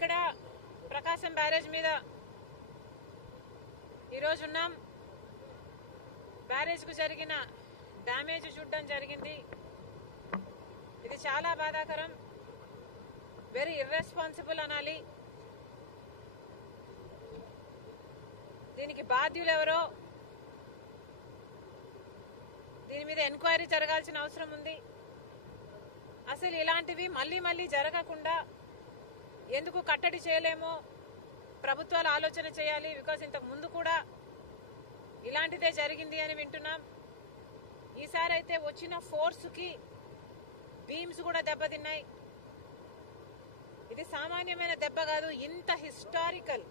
ఇక్కడ ప్రకాశం బ్యారేజ్ మీద ఈరోజు ఉన్నాం. బ్యారేజ్ కు జరిగిన డ్యామేజ్ చూడడం జరిగింది. ఇది చాలా బాధాకరం, వెరీ ఇర్రెస్పాన్సిబుల్ అనాలి. దీనికి బాధ్యులు ఎవరో దీని మీద ఎంక్వైరీ జరగాల్సిన అవసరం ఉంది. అసలు ఇలాంటివి మళ్ళీ మళ్ళీ జరగకుండా ఎందుకు కట్టడి చేయలేమో ప్రభుత్వాలు ఆలోచన చేయాలి. బికాస్ ఇంతకు ముందు కూడా ఇలాంటిదే జరిగింది అని వింటున్నాం. ఈసారి అయితే వచ్చిన ఫోర్స్కి బీమ్స్ కూడా దెబ్బతిన్నాయి. ఇది సామాన్యమైన దెబ్బ కాదు. ఇంత హిస్టారికల్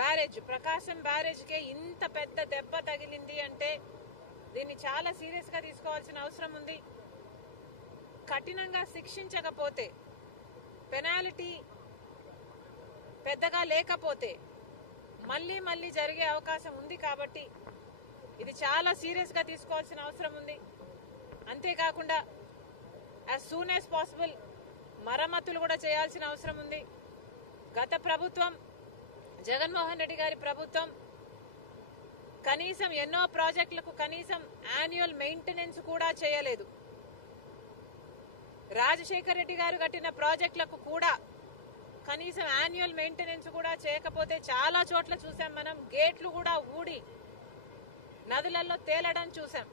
బ్యారేజ్, ప్రకాశం బ్యారేజ్కే ఇంత పెద్ద దెబ్బ తగిలింది అంటే దీన్ని చాలా సీరియస్ గా తీసుకోవాల్సిన అవసరం ఉంది. కఠినంగా శిక్షించకపోతే, పెనాల్టీ పెద్దగా లేకపోతే మళ్ళీ మళ్ళీ జరిగే అవకాశం ఉంది. కాబట్టి ఇది చాలా సీరియస్ గా తీసుకోవాల్సిన అవసరం ఉంది. అంతేకాకుండా యాజ్ సూన్ యాజ్ పాసిబుల్ మరమ్మతులు కూడా చేయాల్సిన అవసరం ఉంది. గత ప్రభుత్వం, జగన్మోహన్ రెడ్డి గారి ప్రభుత్వం కనీసం ఎన్నో ప్రాజెక్టులకు కనీసం యాన్యువల్ మెయింటెనెన్స్ కూడా చేయలేదు. రాజశేఖర్ రెడ్డి గారు కట్టిన ప్రాజెక్టులకు కూడా కనీసం యాన్యువల్ మెయింటెనెన్స్ కూడా చేయకపోతే చాలా చోట్ల చూసాం మనం. గేట్లు కూడా ఊడి నదులలో తేలడం చూసాం.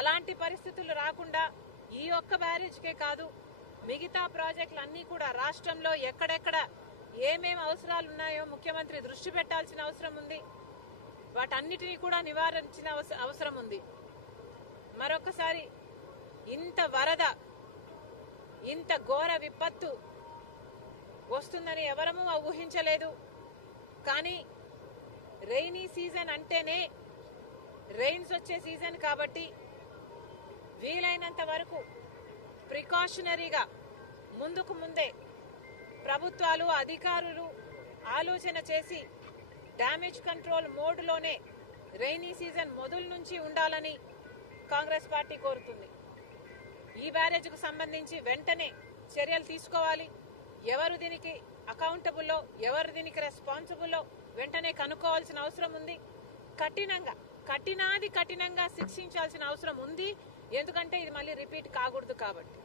అలాంటి పరిస్థితులు రాకుండా ఈ ఒక్క బ్యారేజ్కే కాదు, మిగతా ప్రాజెక్టులు అన్నీ కూడా రాష్ట్రంలో ఎక్కడెక్కడ ఏమేం అవసరాలు ఉన్నాయో ముఖ్యమంత్రి దృష్టి పెట్టాల్సిన అవసరం ఉంది. వాటన్నిటినీ కూడా నివారించిన అవసరం ఉంది. మరొకసారి ఇంత వరద, ఇంత ఘోర విపత్తు వస్తుందని ఎవరమూ ఊహించలేదు. కానీ రెయినీ సీజన్ అంటేనే రెయిన్స్ వచ్చే సీజన్ కాబట్టి వీలైనంత వరకు ప్రికాషనరీగా ముందుకు ముందే ప్రభుత్వాలు, అధికారులు ఆలోచన చేసి డ్యామేజ్ కంట్రోల్ మోడ్లోనే రెయినీ సీజన్ మొదలు నుంచి ఉండాలని కాంగ్రెస్ పార్టీ కోరుతుంది. ఈ బ్యారేజ్కు సంబంధించి వెంటనే చర్యలు తీసుకోవాలి. ఎవరు దీనికి అకౌంటబుల్లో, ఎవరు దీనికి రెస్పాన్సిబుల్లో వెంటనే కనుక్కోవాల్సిన అవసరం ఉంది. కఠినంగా శిక్షించాల్సిన అవసరం ఉంది. ఎందుకంటే ఇది మళ్ళీ రిపీట్ కాకూడదు కాబట్టి.